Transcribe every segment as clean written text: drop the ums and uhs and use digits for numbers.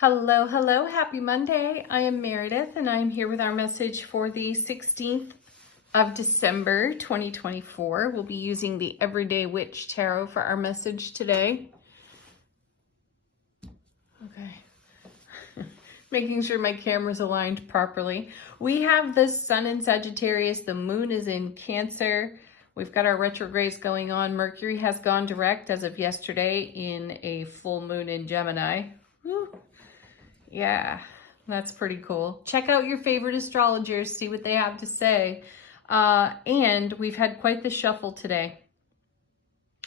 Hello, hello, happy Monday. I am Meredith and I'm here with our message for the 16th of December 2024. We'll be using the Everyday Witch Tarot for our message today. Okay. Making sure my camera's aligned properly. We have the sun in Sagittarius, the moon is in Cancer. We've got our retrogrades going on. Mercury has gone direct as of yesterday in a full moon in Gemini. Woo. Yeah, that's pretty cool. Check out your favorite astrologers, see what they have to say. And we've had quite the shuffle today.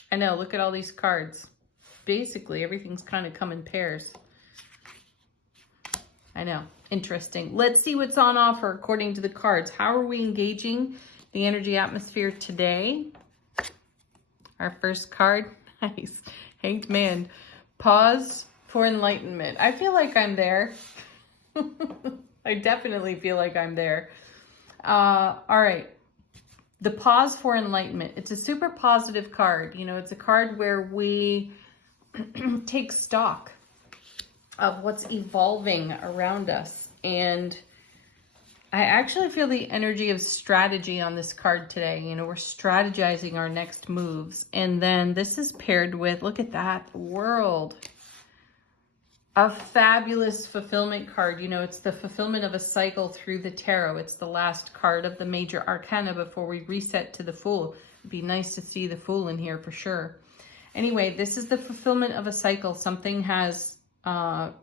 I know, look at all these cards. Basically, everything's kind of come in pairs. I know, interesting. Let's see what's on offer according to the cards. How are we engaging the energy atmosphere today? Our first card, nice. Hanged Man. Pause for enlightenment. I feel like I'm there. I definitely feel like I'm there. All right. The pause for enlightenment. It's a super positive card. You know, it's a card where we take stock of what's evolving around us. And I actually feel the energy of strategy on this card today. You know, we're strategizing our next moves. And then this is paired with, look at that, World. A fabulous fulfillment card. You know, it's the fulfillment of a cycle through the tarot. It's the last card of the major arcana before we reset to the Fool. It'd be nice to see the Fool in here for sure. Anyway, this is the fulfillment of a cycle. Something has come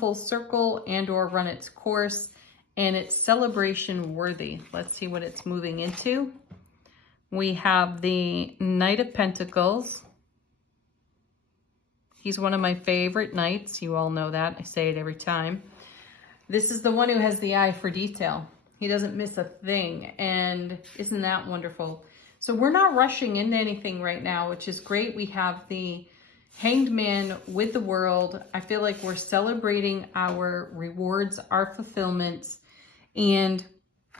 full circle and or run its course, and it's celebration worthy. Let's see what it's moving into. We have the Knight of Pentacles. He's one of my favorite knights. You all know that. I say it every time. This is the one who has the eye for detail. He doesn't miss a thing. And isn't that wonderful? So we're not rushing into anything right now, which is great. We have the Hanged Man with the World. I feel like we're celebrating our rewards, our fulfillments, and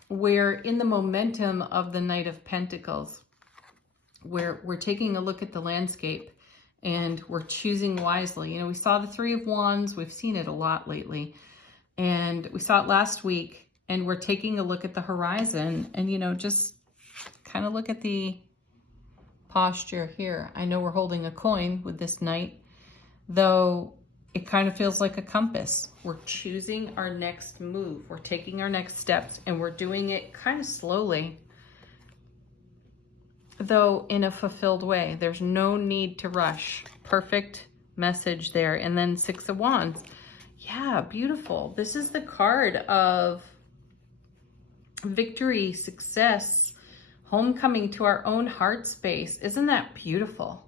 we're in the momentum of the Knight of Pentacles, where we're taking a look at the landscape. And we're choosing wisely. You know, we saw the Three of Wands. We've seen it a lot lately. And we saw it last week. And we're taking a look at the horizon. And, you know, just kind of look at the posture here. I know we're holding a coin with this knight, though it kind of feels like a compass. We're choosing our next move. We're taking our next steps. And we're doing it kind of slowly, though in a fulfilled way. There's no need to rush. Perfect message there. And then Six of Wands. Yeah, beautiful. This is the card of victory, success, homecoming to our own heart space. Isn't that beautiful?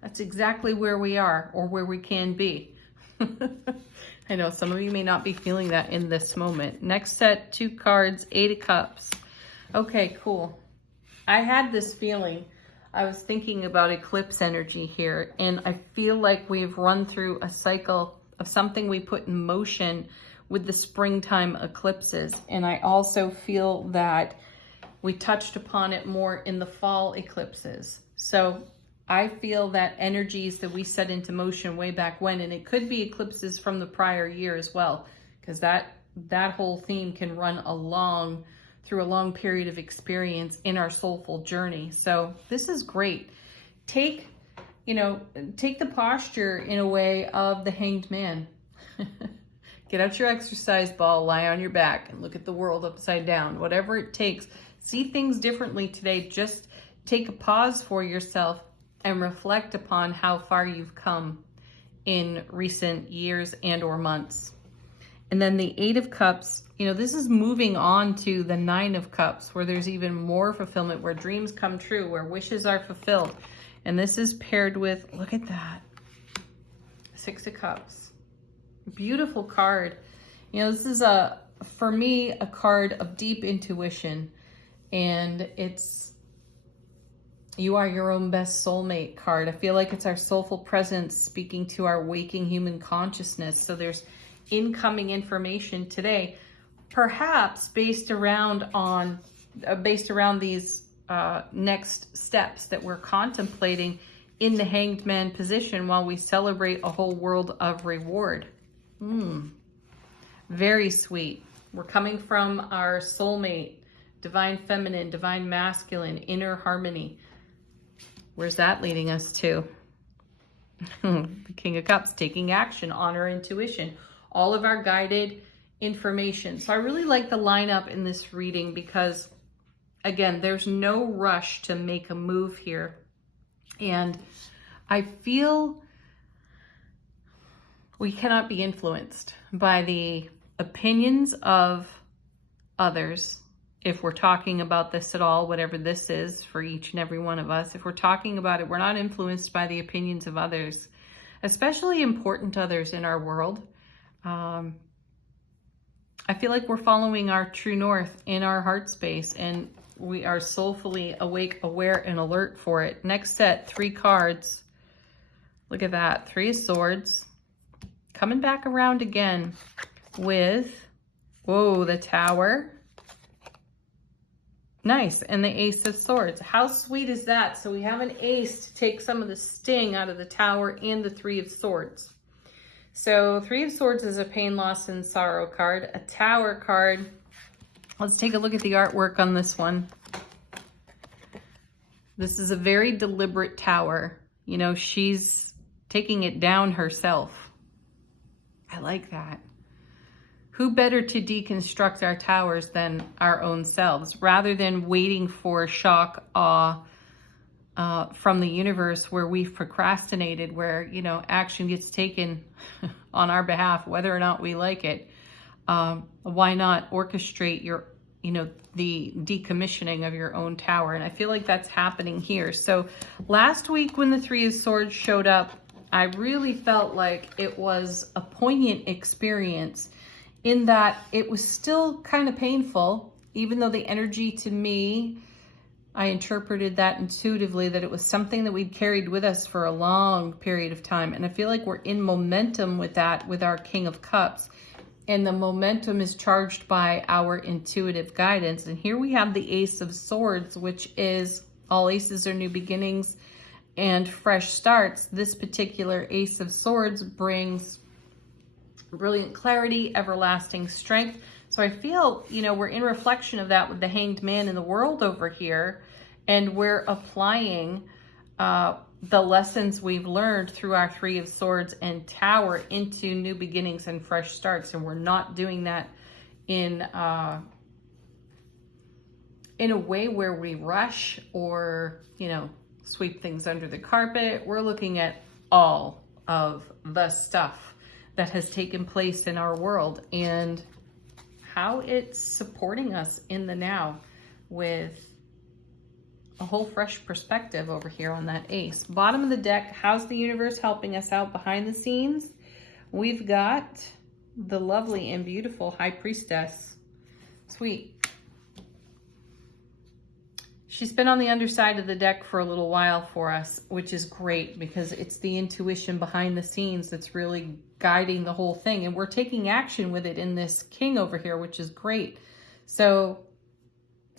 That's exactly where we are, or where we can be. I know some of you may not be feeling that in this moment. Next set, two cards, Eight of Cups. Okay, cool. I had this feeling. I was thinking about eclipse energy here, and I feel like we've run through a cycle of something we put in motion with the springtime eclipses. And I also feel that we touched upon it more in the fall eclipses. So I feel that energies that we set into motion way back when, and it could be eclipses from the prior year as well, because that whole theme can run through a long period of experience in our soulful journey. So this is great. Take the posture in a way of the Hanged Man. Get out your exercise ball, lie on your back, and look at the world upside down. Whatever it takes. See things differently today. Just take a pause for yourself and reflect upon how far you've come in recent years and or months. And then the Eight of Cups, you know, this is moving on to the Nine of Cups, where there's even more fulfillment, where dreams come true, where wishes are fulfilled. And this is paired with, look at that, Six of Cups. Beautiful card. You know, this is for me, a card of deep intuition. And it's, you are your own best soulmate card. I feel like it's our soulful presence speaking to our waking human consciousness. So there's incoming information today, perhaps based around these next steps that we're contemplating in the Hanged Man position while we celebrate a whole world of reward. Very sweet. We're coming from our soulmate, divine feminine, divine masculine, inner harmony. Where's that leading us to? The King of Cups, taking action, honor, intuition, all of our guided information. So I really like the lineup in this reading because, again, there's no rush to make a move here. And I feel we cannot be influenced by the opinions of others. If we're talking about this at all, whatever this is for each and every one of us, if we're talking about it, we're not influenced by the opinions of others, especially important others in our world. I feel like we're following our true north in our heart space, and we are soulfully awake, aware, and alert for it. Next set, 3 cards. Look at that, 3 of Swords. Coming back around again with, whoa, the Tower. Nice, and the Ace of Swords. How sweet is that? So we have an ace to take some of the sting out of the Tower and the 3 of Swords. So 3 of Swords is a pain, loss, and sorrow card. A Tower card. Let's take a look at the artwork on this one. This is a very deliberate tower. You know, she's taking it down herself. I like that. Who better to deconstruct our towers than our own selves, rather than waiting for shock, awe from the universe where we've procrastinated, where, you know, action gets taken on our behalf, whether or not we like it. Why not orchestrate your, you know, the decommissioning of your own tower? And I feel like that's happening here. So last week when the 3 of Swords showed up, I really felt like it was a poignant experience in that it was still kind of painful, even though the energy to me, I interpreted that intuitively, that it was something that we'd carried with us for a long period of time. And I feel like we're in momentum with that, with our King of Cups. And the momentum is charged by our intuitive guidance. And here we have the Ace of Swords, which is all aces are new beginnings and fresh starts. This particular Ace of Swords brings brilliant clarity, everlasting strength. So I feel, you know, we're in reflection of that with the Hanged Man in the world over here. And we're applying the lessons we've learned through our 3 of Swords and Tower into new beginnings and fresh starts. And we're not doing that in a way where we rush or, you know, sweep things under the carpet. We're looking at all of the stuff that has taken place in our world and how it's supporting us in the now with a whole fresh perspective over here on that ace. Bottom of the deck, how's the universe helping us out behind the scenes? We've got the lovely and beautiful High Priestess. Sweet. She's been on the underside of the deck for a little while for us, which is great because it's the intuition behind the scenes that's really guiding the whole thing. And we're taking action with it in this King over here, which is great. So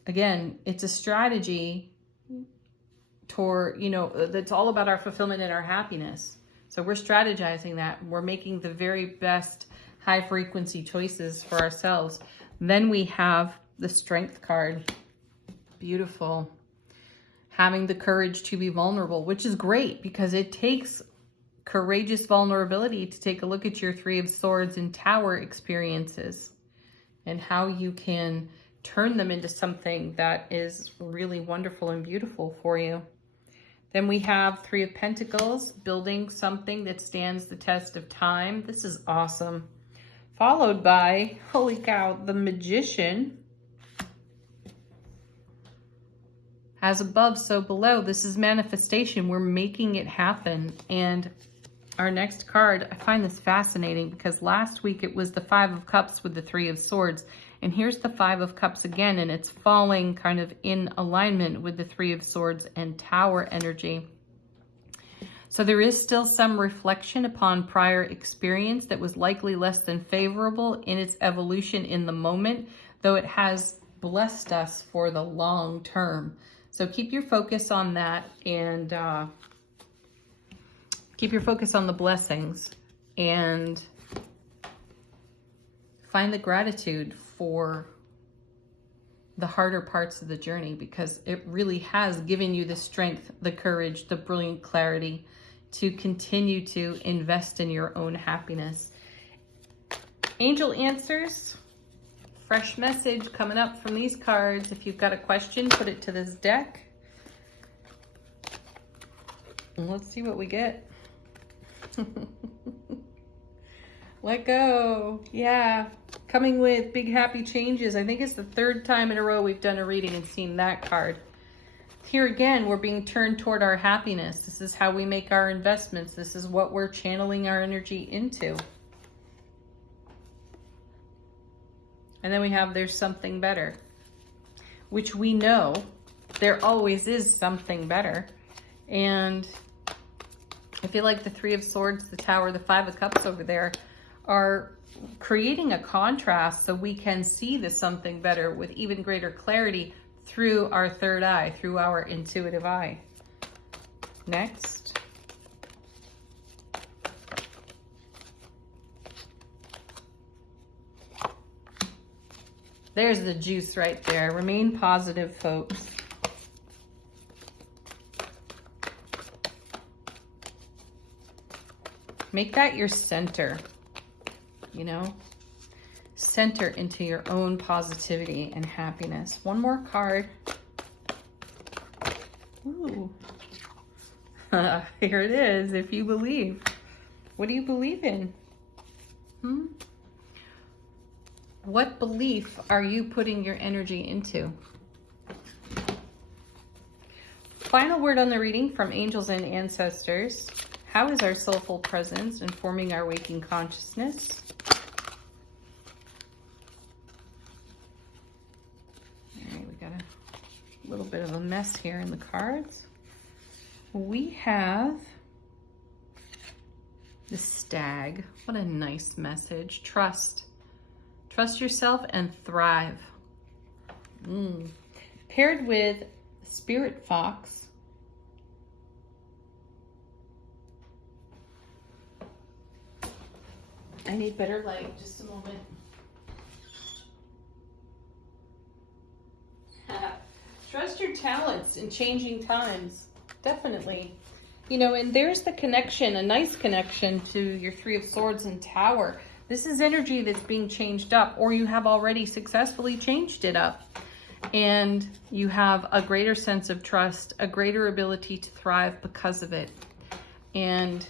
again, it's a strategy toward, you know, that's all about our fulfillment and our happiness. So we're strategizing that. We're making the very best high frequency choices for ourselves. Then we have the Strength card. Beautiful. Having the courage to be vulnerable, which is great because it takes courageous vulnerability to take a look at your 3 of Swords and Tower experiences and how you can turn them into something that is really wonderful and beautiful for you. Then we have 3 of Pentacles, building something that stands the test of time. This is awesome. Followed by, holy cow, the Magician. As above, so below. This is manifestation. We're making it happen. And our next card, I find this fascinating because last week it was the 5 of Cups with the 3 of Swords. And here's the 5 of Cups again, and it's falling kind of in alignment with the 3 of Swords and Tower energy. So there is still some reflection upon prior experience that was likely less than favorable in its evolution in the moment, though it has blessed us for the long term. So keep your focus on that and Keep your focus on the blessings and find the gratitude for the harder parts of the journey, because it really has given you the strength, the courage, the brilliant clarity to continue to invest in your own happiness. Angel answers, fresh message coming up from these cards. If you've got a question, put it to this deck. And let's see what we get. Let go. Yeah. Coming with big happy changes. I think it's the third time in a row we've done a reading and seen that card. Here again, we're being turned toward our happiness. This is how we make our investments. This is what we're channeling our energy into. And then we have there's something better, which we know there always is something better. And I feel like the Three of Swords, the Tower, the Five of Cups over there are creating a contrast so we can see the something better with even greater clarity through our third eye, through our intuitive eye. Next. There's the juice right there. Remain positive, folks. Make that your center, you know? Center into your own positivity and happiness. One more card. Ooh. Here it is, if you believe. What do you believe in? What belief are you putting your energy into? Final word on the reading from angels and ancestors. How is our soulful presence informing our waking consciousness? All right, we got a little bit of a mess here in the cards. We have the Stag. What a nice message. Trust. Trust yourself and thrive. Paired with Spirit Fox. I need better light, just a moment. Trust your talents in changing times, definitely. You know, and there's the connection, a nice connection to your Three of Swords and Tower. This is energy that's being changed up, or you have already successfully changed it up. And you have a greater sense of trust, a greater ability to thrive because of it. And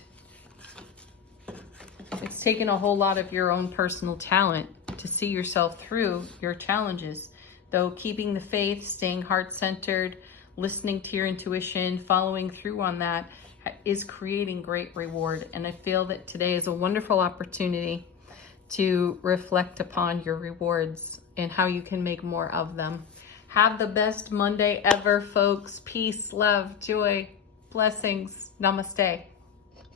it's taken a whole lot of your own personal talent to see yourself through your challenges. Though keeping the faith, staying heart-centered, listening to your intuition, following through on that is creating great reward. And I feel that today is a wonderful opportunity to reflect upon your rewards and how you can make more of them. Have the best Monday ever, folks. Peace, love, joy, blessings. Namaste.